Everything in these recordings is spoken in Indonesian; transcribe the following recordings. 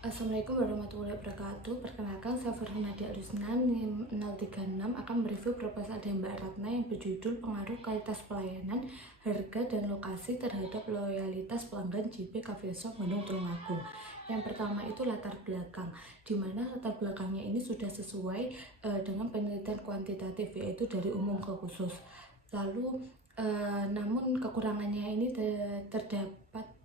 Assalamualaikum warahmatullahi wabarakatuh. Perkenalkan, saya Farhana Rusna, NIM 036 akan mereview proposal dari Mbak Ratna yang berjudul Pengaruh Kualitas Pelayanan, Harga, dan Lokasi terhadap Loyalitas Pelanggan JP Coffee Shop Bandung Tulungagung. Yang pertama itu latar belakang, di mana latar belakangnya ini sudah sesuai dengan penelitian kuantitatif, yaitu dari umum ke khusus. Lalu namun kekurangannya ini terdapat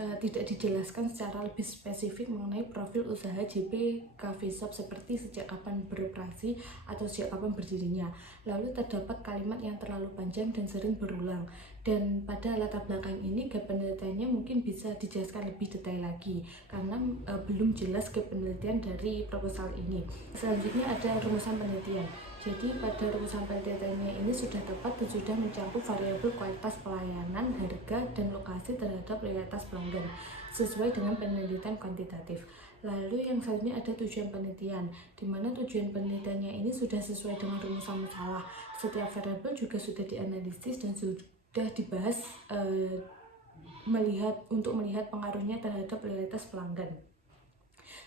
tidak dijelaskan secara lebih spesifik mengenai profil usaha JP Coffee Shop seperti sejak kapan beroperasi atau sejak kapan berdirinya. Lalu terdapat kalimat yang terlalu panjang dan sering berulang. Dan pada latar belakang ini gap penelitiannya mungkin bisa dijelaskan lebih detail lagi karena belum jelas gap penelitian dari proposal ini. Selanjutnya ada rumusan penelitian. Jadi pada rumusan penelitiannya ini sudah tepat dan sudah mencakup variabel kualitas pelayanan, harga, dan lokasi terhadap loyalitas pelanggan sesuai dengan penelitian kuantitatif. Lalu yang selanjutnya ada tujuan penelitian, di mana tujuan penelitiannya ini sudah sesuai dengan rumusan masalah. Setiap variabel juga sudah dianalisis dan sudah dibahas untuk melihat pengaruhnya terhadap loyalitas pelanggan.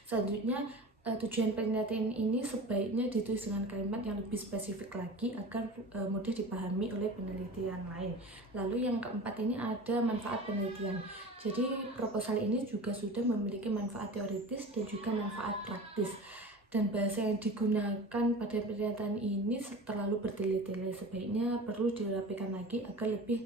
Selanjutnya, tujuan penelitian ini sebaiknya ditulis dengan kalimat yang lebih spesifik lagi agar mudah dipahami oleh penelitian lain. Lalu yang keempat ini ada manfaat penelitian. Jadi proposal ini juga sudah memiliki manfaat teoritis dan juga manfaat praktis. Dan bahasa yang digunakan pada penelitian ini terlalu bertele-tele, sebaiknya perlu dirapikan lagi agar lebih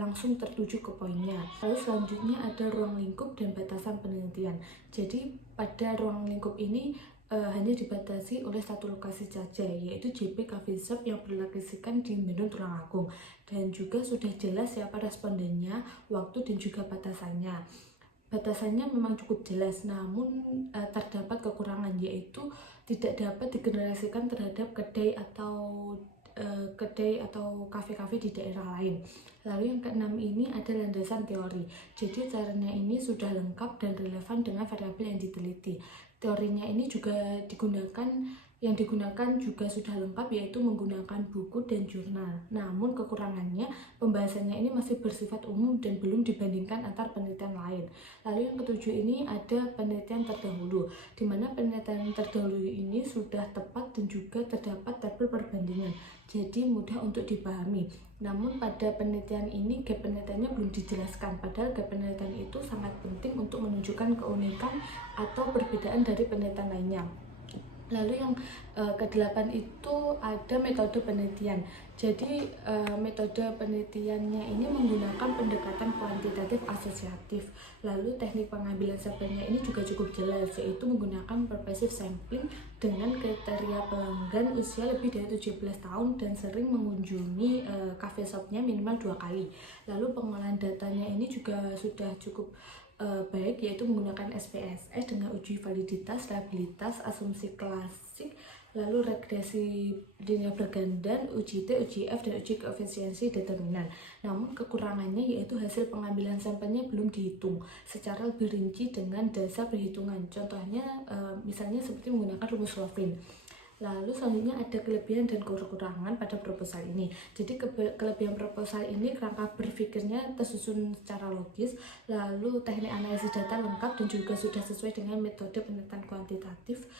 langsung tertuju ke poinnya. Lalu selanjutnya ada ruang lingkup dan batasan penelitian. Jadi pada ruang lingkup ini hanya dibatasi oleh satu lokasi saja, yaitu JP Coffee Shop yang berlokasikan di Bandung Tulungagung, dan juga sudah jelas siapa respondennya, waktu, dan juga batasannya. Batasannya memang cukup jelas, namun terdapat kekurangan, yaitu tidak dapat digenerasikan terhadap kedai atau kafe-kafe di daerah lain. Lalu yang keenam ini ada landasan teori. Jadi caranya ini sudah lengkap dan relevan dengan variabel yang diteliti. Teorinya ini juga digunakan juga sudah lengkap, yaitu menggunakan buku dan jurnal. Namun kekurangannya, pembahasannya ini masih bersifat umum dan belum dibandingkan antar penelitian lain. Lalu yang ketujuh ini ada penelitian terdahulu, di mana penelitian terdahulu ini sudah tepat dan juga terdapat tabel perbandingan, jadi mudah untuk dipahami. Namun pada penelitian ini gap penelitiannya belum dijelaskan, padahal gap penelitian itu sangat penting untuk menunjukkan keunikan atau perbedaan dari penelitian lainnya. Lalu yang ke-8 itu ada metode penelitian. Jadi metode penelitiannya ini menggunakan pendekatan kuantitatif asosiatif. Lalu teknik pengambilan sampelnya ini juga cukup jelas, yaitu menggunakan pervasive sampling dengan kriteria pelanggan usia lebih dari 17 tahun dan sering mengunjungi cafe shopnya minimal 2 kali. Lalu pengolahan datanya ini juga sudah cukup baik, yaitu menggunakan SPSS dengan uji validitas, stabilitas, asumsi klasik, lalu regresi linear berganda, uji T, uji F, dan uji koefisiensi determinan. Namun kekurangannya yaitu hasil pengambilan sampelnya belum dihitung secara lebih rinci dengan dasar perhitungan. Contohnya misalnya seperti menggunakan rumus Lovin. Lalu selanjutnya ada kelebihan dan kekurangan pada proposal ini. Jadi kelebihan proposal ini kerangka berpikirnya tersusun secara logis, lalu teknik analisis data lengkap dan juga sudah sesuai dengan metode penelitian kuantitatif.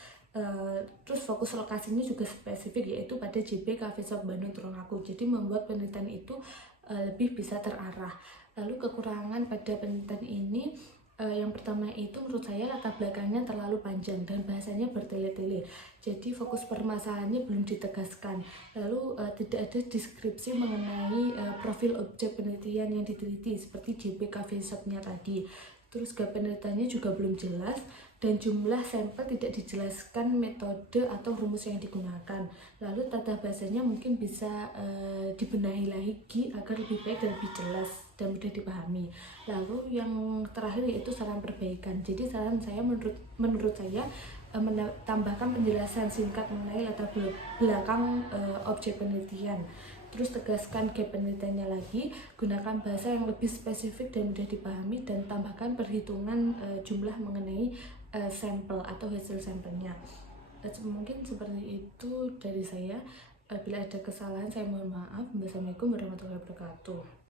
Terus fokus lokasinya juga spesifik, yaitu pada JP Coffee Shop Bandung Tulungagung. Jadi membuat penelitian itu lebih bisa terarah. Lalu kekurangan pada penelitian ini, yang pertama itu menurut saya latar belakangnya terlalu panjang dan bahasanya bertele-tele. Jadi fokus permasalahannya belum ditegaskan. Lalu tidak ada deskripsi mengenai profil objek penelitian yang diteliti seperti JP Coffee Shop-nya tadi. Terus gap penelitiannya juga belum jelas dan jumlah sampel tidak dijelaskan, metode atau rumus yang digunakan. Lalu tata bahasanya mungkin bisa dibenahi lagi agar lebih baik dan lebih jelas dan mudah dipahami. Lalu yang terakhir yaitu saran perbaikan. Jadi saran saya menurut saya menambahkan penjelasan singkat mengenai latar belakang objek penelitian. Terus tegaskan gap penelitiannya lagi, gunakan bahasa yang lebih spesifik dan mudah dipahami, dan tambahkan perhitungan jumlah mengenai sampel atau hasil sampelnya. Mungkin seperti itu dari saya. Bila ada kesalahan saya mohon maaf. Wassalamualaikum warahmatullahi wabarakatuh.